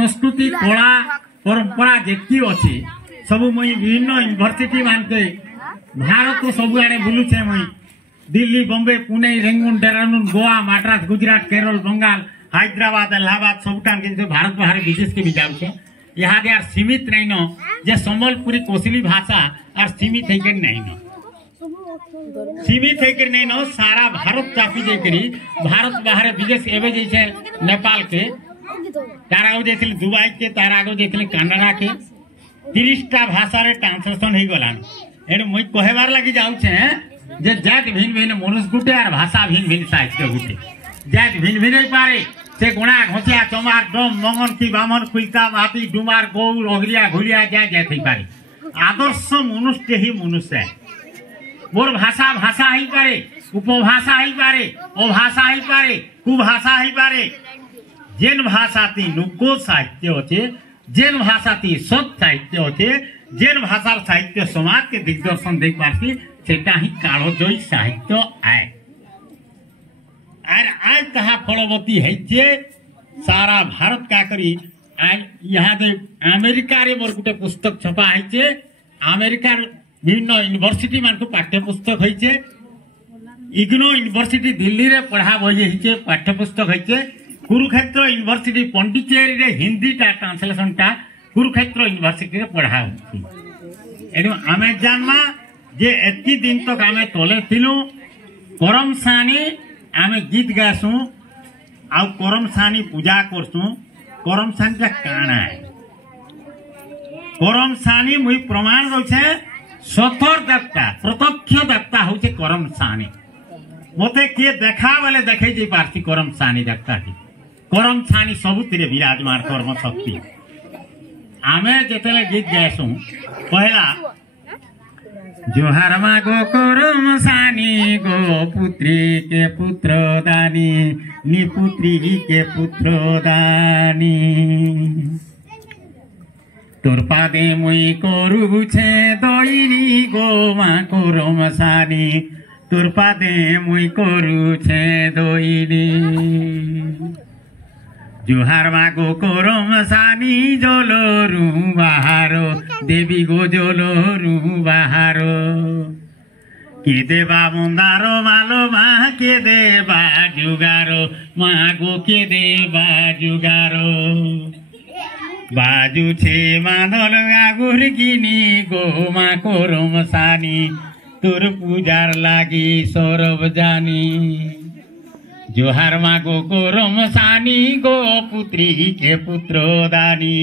संस्कृति कला परंपरा जेती अच्छी सब मुई विभिन्न यूनिवर्सिटी मानते भारत को सब आड़े बुलुचे मुई दिल्ली बॉम्बे पुणे रेंगुन डेहराडून गोवा मद्रास गुजरात केरल बंगाल हैदराबाद इलाहाबाद सबटान किंतु भारत बाहर विदेश के भी जाऊे यहाँ यार सीमित नहीं न जे संबलपुरी कोसली भाषा और सीमित है नहीं न सीमित है नहीं न सारा भारत चापी देकरी भारत बाहर विदेश एवं जैसे नेपाल के तार आगे देखिए दुबई के तार आगे देखिए कनाडा के 30टा भाषा रे ट्रांसलेशन हो गलान एनु मुई कहबार लगी जाउछे जे जात भिन्न भिन्न मनुष्य गुटे और भाषा भिन्न भिन्न साहित्य गुटे जात भिन्न भिन्न पारे से गुणा घोसिया चमार डम मंगन की बामन कुलका माटी डुमार गौल अगलिया घुलिया जाय जाय पारे आदर्श मनुष्य ही मनुष्य है मोर भाषा भाषा ही पारे उपभाषा ही पारे अभाषा ही पारे कुभाषा ही पारे जेन भाषा ती नुको साहित्य होते जेन भाषा ती सत साहित्य होते जेन भाषार साहित्य समाज के दिग्दर्शन देख पारती सेटा ही कालोजयी साहित्य आए आज कहा फलवती है जे सारा भारत का करी आज यहाँ दे अमेरिका रे मोर गुटे पुस्तक छपा है जे अमेरिका विभिन्न यूनिवर्सिटी मान को पाठ्य पुस्तक है इग्नो यूनिवर्सिटी दिल्ली रे पढ़ा बजे है पाठ्य पुस्तक है कुरुक्षेत्र यूनिवर्सिटी पंडिचेरी रे हिंदी टा ट्रांसलेशन टा कुरुक्षेत्र यूनिवर्सिटी रे पढ़ा एनु आमे जानमा जे एति दिन तक आमे तले थिलु करम सानी आमे गीत गासु आ करम सानी पूजा करसु करम सानी ता काना है करम सानी मुई प्रमाण दउछे सतर दत्ता प्रत्यक्ष दत्ता होचे करम सानी मते के देखा वाले देखे जे पारती करम सानी दत्ता की करम छानी सबुतिरे विराजमान कर्म शक्ति आमे जेतेले गीत गायसु पहला जोहार मागो करम सानी गो पुत्री के पुत्र दानी निपुत्री के पुत्र दानी तोर पादे मुई करू छे दईनी गो मा करम सानी तोर पादे मुई करू छे दईनी जोहार मागो करम सानी जलोरु बाहारो देवी गो जलोरु बाहारो के देवा मुंदारो मालो मा के देवा जुगारो मागो के देवा जुगारो बाजू छे मादल आगुर किनी गो मा करम सानी तोर पूजार लागी सौरभ जानी जोहार मागो करम सानी गो पुत्री के पुत्र दानी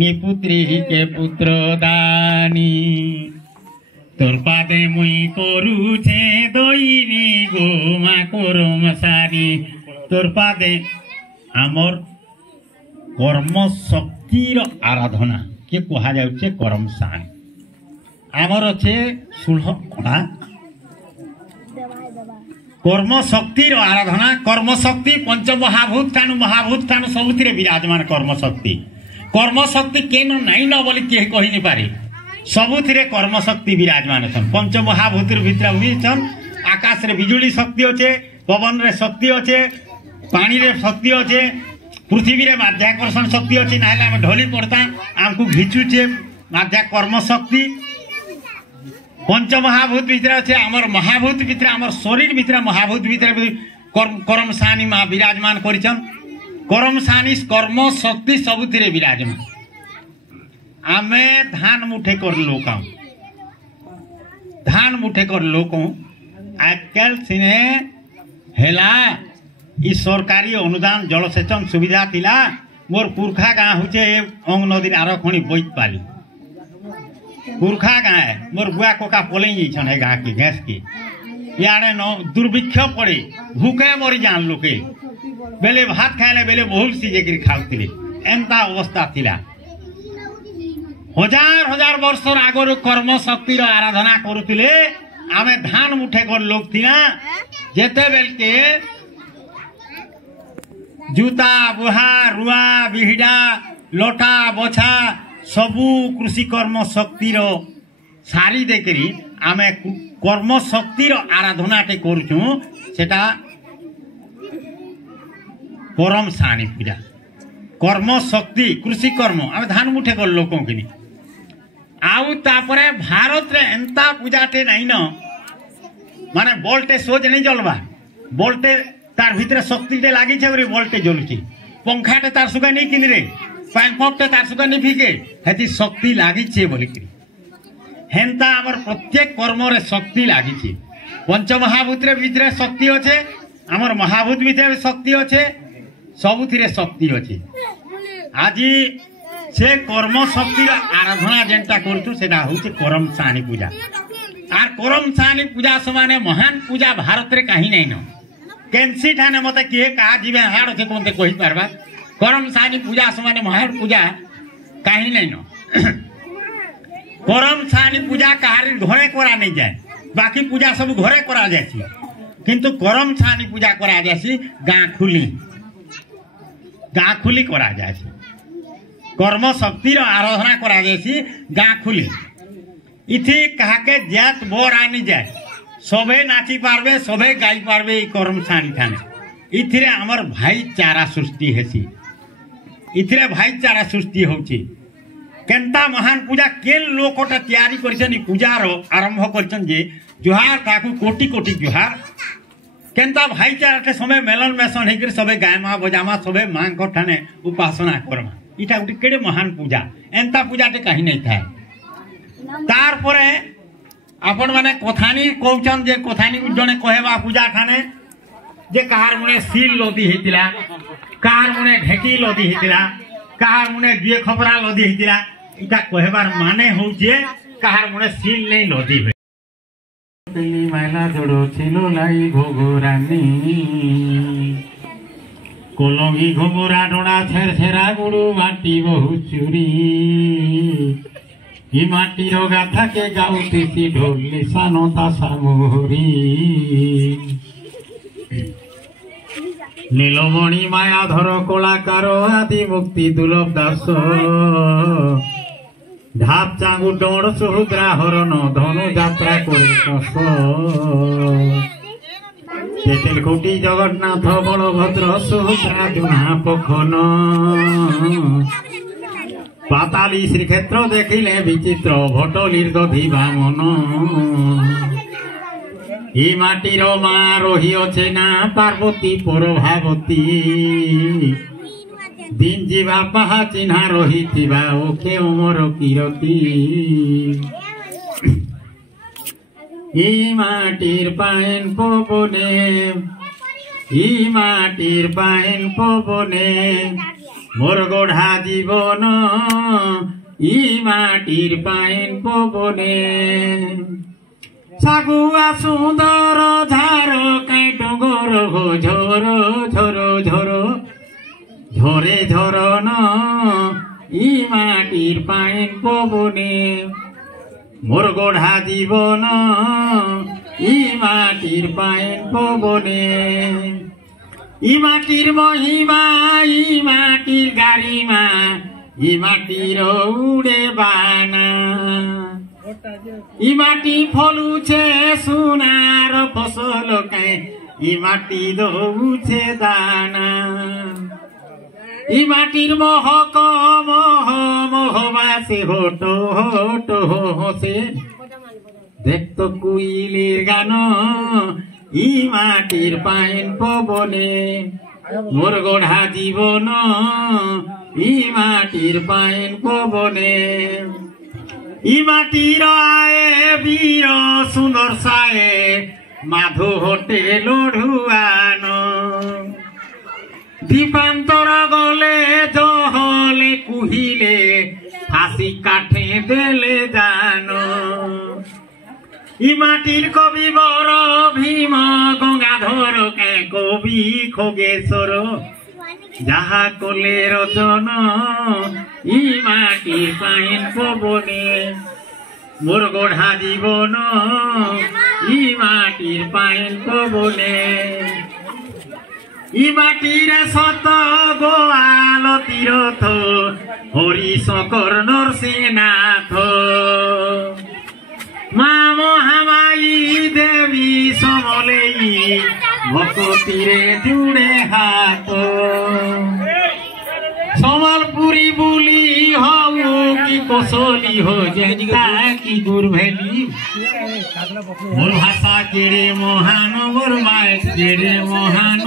निपुत्री के पुत्र दानी तोर पादे मुई करू छे दईनी गो मा करम सानी तोर पादे आमर कर्म शक्तिर आराधना के कहा जाउछे करम सानी आमर छे सुलह कड़ा कर्म शक्तिर आराधना कर्म शक्ति पंच महाभूत कानु सबुथिरे विराजमान कर्म शक्ति केन नहीं न बोली के कहि नि पारे सबुथिरे कर्म शक्ति विराजमान छन पंच महाभूतिर भितर हुई छन आकाश रे बिजुली शक्ति अच्छे पवन रे शक्ति अच्छे पानी रे शक्ति अच्छे पृथ्वी रे माध्याकर्षण शक्ति अच्छे ना हम ढोली पड़ता आमको घिचुचे माध्या कर्म शक्ति पंच महाभूत भितर अच्छे आमर महाभूत भितर आमर शरीर भितर महाभूत भितर करम सानी महा विराजमान करिछन करम सानी कर्म शक्ति सबुथिरे विराजमान आमे धान मुठे कर लोकां धान मुठे कर लोकों आजकल सिने हेला ई सरकारी अनुदान जलसेचन सुविधा थिला मोर पुरखा गाँ हुचे अंग नदी आर खणी बैत पाली पुरखा गाँ है मोर बुआ कोका पलई छन है गाँ की घास की यारे न दुर्भिक्ष पड़े भूखे मरी जान लोके बेले भात खाइले बेले बहुल सिजेकरी खाउतिले एंता अवस्था थिला हजार हजार वर्ष आगर कर्म शक्तिर आराधना करुले आमे धान मुठे कर लोग थिला जेते बेल के जूता बुहा रुआ बिहिडा लोटा बछा सबू कृषि कर्म शक्तिर सारी देकरी आमे कर्म शक्तिर आराधना टे करूँ सेटा करम सानी पूजा कर्म शक्ति कृषि कर्म आम धान मुठे कर लोक कि आउ तापरे भारत रे एंता पूजाटे नहीं न माने बोल्टे सोच नहीं जलवा बोल्टे तार भीतर शक्ति टे लागी छे बोल्टे जलुची पंखाटे तार सुगा नहीं किन रे पैन पंपटे तार सुगा नहीं फिके हेती शक्ति लागी छे बोली कि हेंता हमर प्रत्येक कर्म रे शक्ति लागी छे पंचमहाभूत रे भीतर शक्ति अच्छे हमर महाभूत भीतर शक्ति अच्छे सबुथिरे शक्ति अच्छे आज से कर्म शक्तिर आराधना जेनटा करतु सेटा होचे करम सानी पूजा आर करम सानी पूजा समान महान पूजा भारत रे कहीं नहीं न केनसी ठाने मते किए कहा जीवे हाड़ अच्छे कोनते कहि पारबा करम सानी पूजा समान महान पूजा कहीं नहीं न करम सानी पूजा कहार घरे करा नहीं जाए बाकी पूजा सब घरे करा जाए किंतु करम सानी पूजा करा जाए गाँ खुली करा जाए कर्म शक्तिर आराधना करा जाए गाँ खुली इथि कहाके जात बोर आनी जाए सबे नाची पारबे सबे गाई पारबे कर्म सानी थाने इथिरे हमर भाईचारा सृष्टि हेसी इथिरे भाईचारा सृष्टि होची केनता महान पूजा केन लोकटा तैयारी करछन पूजार आरंभ करछन जे जुहार ताकू कोटि कोटि जुहार केनता भाईचारा के समय मेलन मेसन हेकर सबे गायमा बजामा सबे मां को ठाने उपासना करमा इटा गुटी केडे महान पूजा एंता पूजा ते कहीं नहीं था तार परे आपण माने कथानी कहउछन जे कथानी जने कहेबा पूजा ठाने जे कहार मुने सील लदी हेतिला कार मुने ढेकी लदी हेतिला कार मुने दिए खबरा लदी हेतिला इटा कहबार माने होउजे कहार मुने सील नहीं लदी हे दिल्ली माइला जोड़ो छिलो लाई घोघरानी कोलंगी घोघरा डोड़ा छेर छेरा गुड़ू माटी बहु चुरी इ माटी रो गाथा के गाउती ढोल निशानो तासा मोहरी नीलमणि मायाधर कलाकार आदि मुक्ति दुर्लभ दास ढाप चांगू डोड़ सुहुद्रा हरण धनु यात्रा करे कस तेतेलकोटी जगन्नाथ बलभद्र सुहुद्रा दुना पखन पाताली श्रीक्षेत्र देखिले विचित्र भटलीर दधी बामन इ माटीर मा रही अच्छे ना पार्वती परभावती दिन जीवा पाहा चिन्हा रही थिबा ओके उमर किरती इ माटीर पायन पवने इ माटीर पायन पवने मोर गढ़ा जीवन इ माटीर पायन पवने सागुआ सुंदर झार कई डोंगर हो झोरो झोरो झोरो झोरे झोरन इ माटीर पायन पवने मोर गढ़ा जीवन इ माटीर पायन पवने इ माटीर महिमा इ माटीर गारीमा इ माटीर उड़े बाना इ माटी फलुछे सुनार फसल काए इ माटी दउछे दाना इ माटीर महक मह महबासे होटो होटो होसे देख तो कुइलिर गान इ माटीर पायन पवने मोर गढ़ा जीवन इ माटीर पायन पवने इ माटीर आए वीर सुंदर साए माधो होटे लड़ुआन दीपांतर गले जहले कुहिले फांसी काठे देले जान इ माटीर कवि बर भीम गंगाधर के कवि खगेश्वर जहा कले रचन इ माटीर पायन पवने मोर गढ़ा जीवन इ माटीर पायन पवने इ माटीर सत गोआल तीरथ हरि शंकर नरसिंहनाथ मा महामाई देवी समलेई भक्तिरे जुड़े हाथ সম্বলপুরি বুলি হও কি কোসলি হো যেতা কি গুরভেলি মোর ভাষা কেড়ে মহান মোর মায় কেড়ে মহান